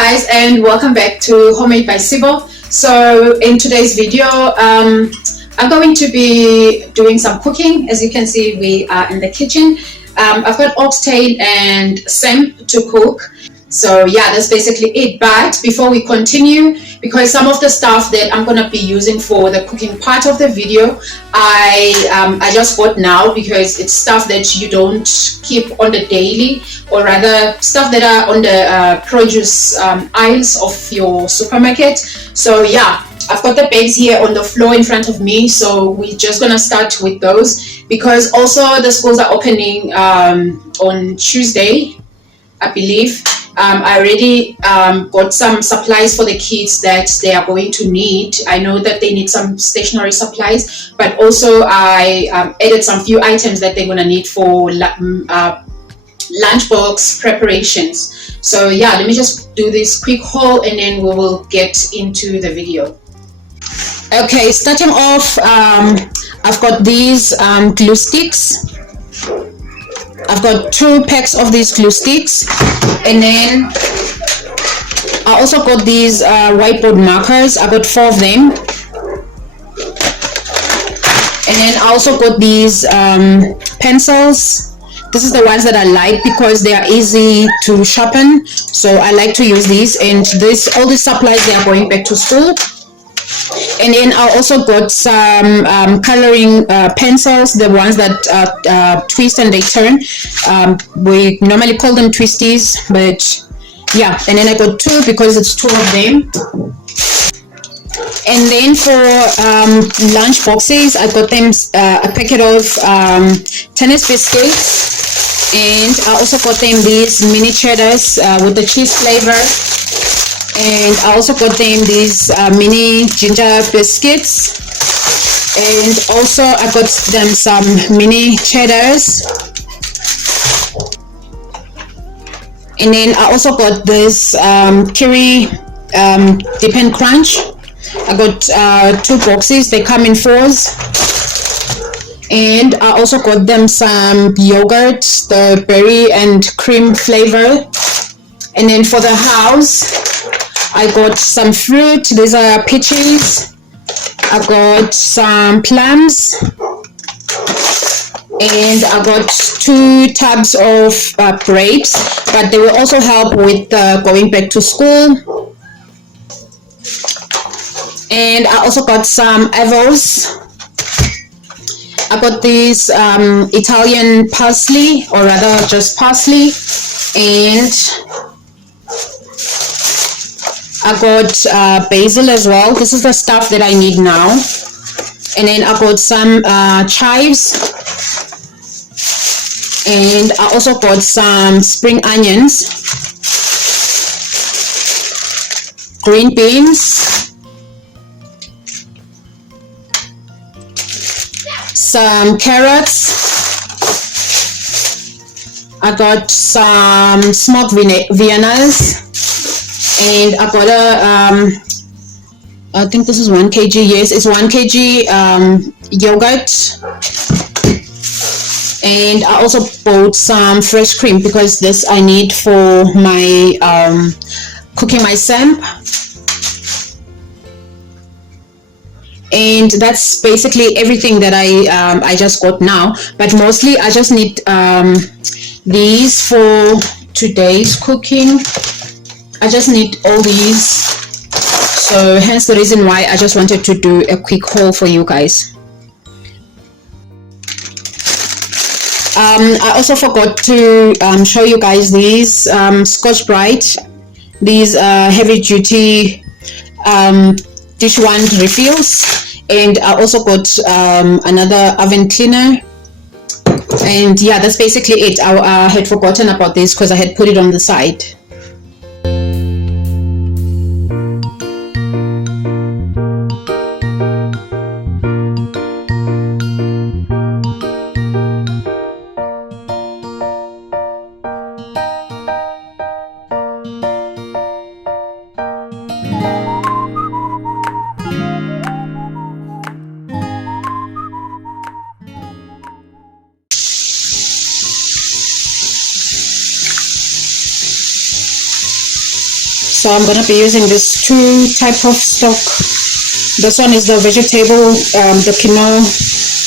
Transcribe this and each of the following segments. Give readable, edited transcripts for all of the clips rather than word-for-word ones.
guys, and welcome back to Homemade by Sibo. So in today's video, I'm going to be doing some cooking. As you can see, we are in the kitchen. I've got oxtail and sam to cook. So yeah, that's basically it. But before we continue, because some of the stuff that I'm gonna be using for the cooking part of the video, I just bought now because it's stuff that you don't keep on the daily, or rather stuff that are on the produce aisles of your supermarket. So yeah, I've got the bags here on the floor in front of me, so we're just gonna start with those, because also the schools are opening on Tuesday, I believe. I already got some supplies for the kids that they are going to need. I know that they need some stationery supplies, but also I added some few items that they're going to need for lunchbox preparations. So yeah, let me just do this quick haul and then we will get into the video. Okay, starting off, I've got these glue sticks. I've got 2 packs of these glue sticks, and then I also got these whiteboard markers. I got 4 of them, and then I also got these pencils. This is the ones that I like because they are easy to sharpen, so I like to use these. And all these supplies, they are going back to school. And then I also got some coloring pencils, the ones that twist and they turn. We normally call them twisties, but yeah. And then I got 2 because it's 2 of them. And then for lunch boxes, I got them a packet of tennis biscuits, and I also got them these mini cheddars with the cheese flavor. And I also got them these mini ginger biscuits, and also I got them some mini cheddars. And then I also got this curry dip and crunch. I got 2 boxes. They come in 4s. And I also got them some yogurt, the berry and cream flavor. And then for the house, I got some fruit. These are peaches. I got some plums, and I got 2 tubs of grapes, but they will also help with going back to school. And I also got some avos. I got this Italian parsley, or rather just parsley, and I got basil as well. This is the stuff that I need now. And then I got some chives, and I also got some spring onions, green beans, some carrots. I got some smoked Viennas. And I got I think this is 1 kg. Yes, it's 1 kg yogurt. And I also bought some fresh cream because this I need for my cooking my sam. And that's basically everything that I just got now. But mostly I just need these for today's cooking. I just need all these, so hence the reason why I just wanted to do a quick haul for you guys. I also forgot to show you guys these Scotch-Brite, these heavy duty dish wand refills, and I also got another oven cleaner. And yeah, that's basically it. I had forgotten about this because I had put it on the side. So I'm gonna be using this two type of stock. This one is the vegetable, the quinoa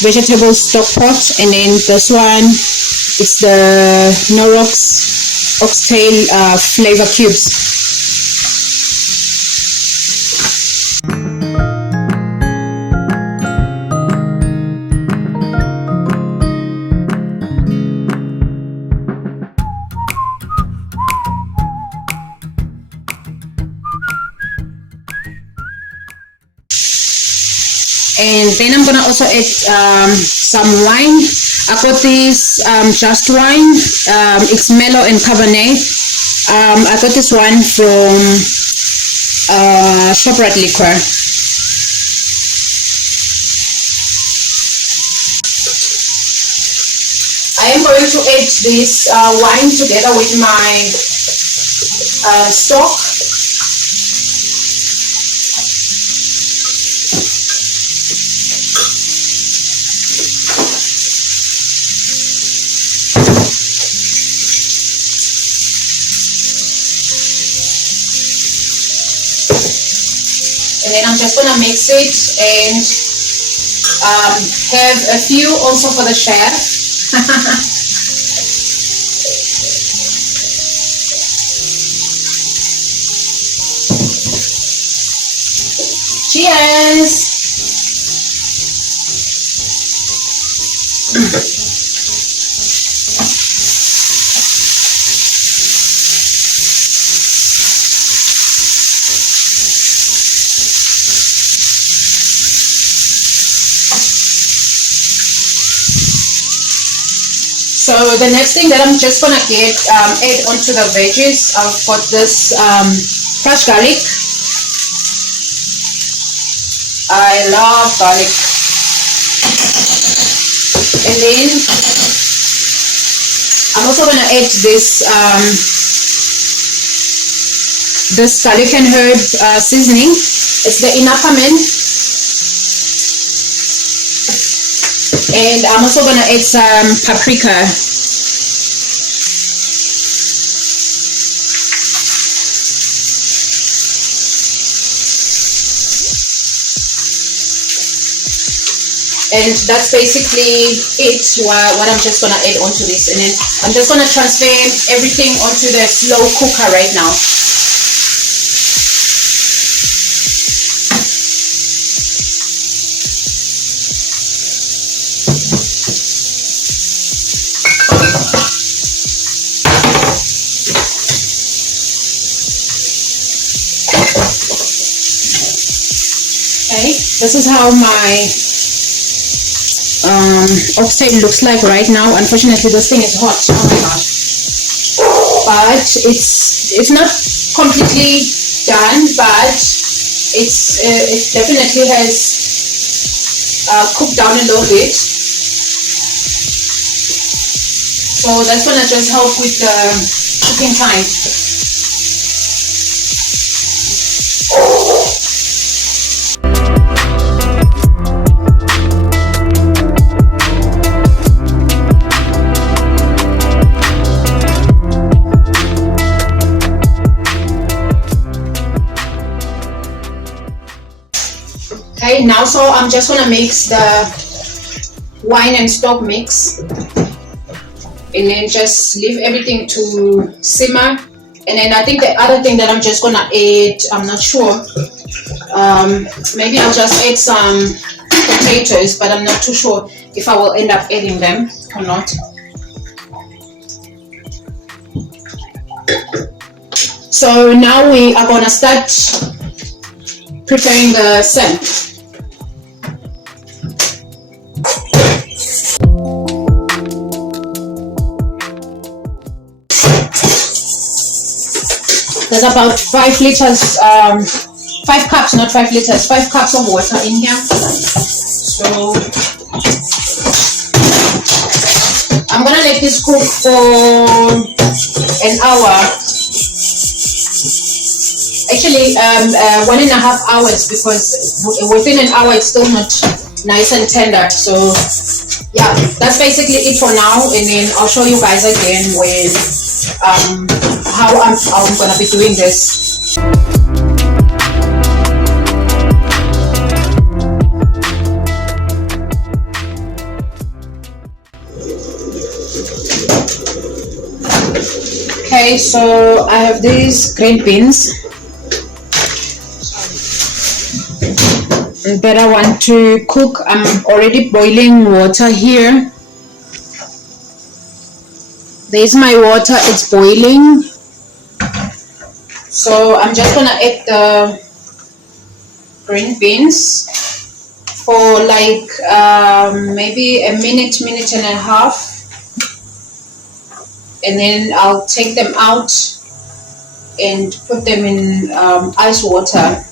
vegetable stock pot, and then this one is the Norox oxtail flavor cubes. And then I'm gonna also add some wine. I got this Just wine. It's mellow and cabernet. I got this one from ShopRite Liquor. I am going to add this wine together with my stock. And then I'm just gonna mix it and have a few also for the chef. Cheers! So the next thing that I'm just gonna add onto the veggies, I've got this crushed garlic. I love garlic. And then I'm also gonna add this this garlic and herb seasoning. It's the Inapamen. And I'm also gonna add some paprika. And that's basically it, what I'm just gonna add onto this. And then I'm just gonna transfer everything onto the slow cooker right now. Okay, this is how my oxtail looks like right now. Unfortunately, this thing is hot. Oh my gosh! But it's not completely done, but it definitely has cooked down a little bit. So that's gonna just help with the cooking time. Okay, now so I'm just gonna mix the wine and stock mix, and then just leave everything to simmer. And then I think the other thing that I'm just gonna add, I'm not sure, maybe I'll just add some potatoes, but I'm not too sure if I will end up adding them or not. So now we are gonna start preparing the same. There's about 5 liters, 5 cups, not 5 liters, 5 cups of water in here. So I'm gonna let this cook for an hour. Actually, 1.5 hours, because within an hour it's still not nice and tender. So yeah, that's basically it for now, and then I'll show you guys again when how I'm gonna be doing this. Okay, so I have these green beans that I want to cook. I'm already boiling water here. There's my water, it's boiling. So I'm just gonna add the green beans for like maybe a minute and a half, and then I'll take them out and put them in ice water.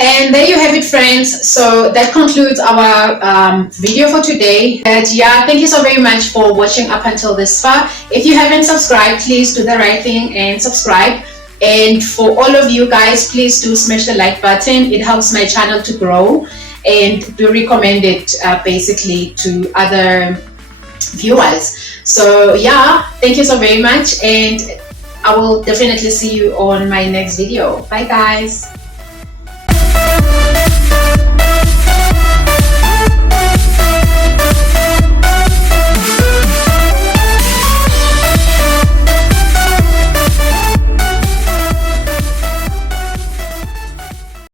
And there you have it, friends. So that concludes our video for today. And yeah, thank you so very much for watching up until this far. If you haven't subscribed, please do the right thing and subscribe. And for all of you guys, please do smash the like button. It helps my channel to grow, and do recommend it basically to other viewers. So yeah, thank you so very much, and I will definitely see you on my next video. Bye guys.